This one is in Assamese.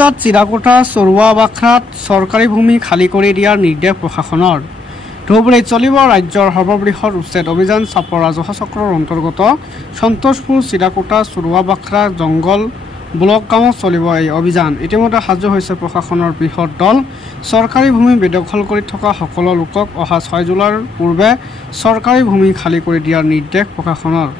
চিৰাকুটা চৰুৱা বাখৰাত চৰকাৰী ভূমি খালী কৰি দিয়াৰ নিৰ্দেশ প্ৰশাসনৰ। ধুবুৰীত চলিব ৰাজ্যৰ সৰ্ববৃহৎ উচ্ছেদ অভিযান। চাপৰ ৰাজহুৱা চক্ৰৰ অন্তৰ্গত সন্তোষপুৰ চিৰাকুটা চৰুৱা বাখৰা জংগল ব্লক গাঁৱত চলিব এই অভিযান। ইতিমধ্যে সাজু হৈছে প্ৰশাসনৰ বৃহৎ দল। চৰকাৰী ভূমি বেদখল কৰি থকা সকলো লোকক অহা 6 জুলাইৰ পূৰ্বে চৰকাৰী ভূমি খালী কৰি দিয়াৰ নিৰ্দেশ প্ৰশাসনৰ।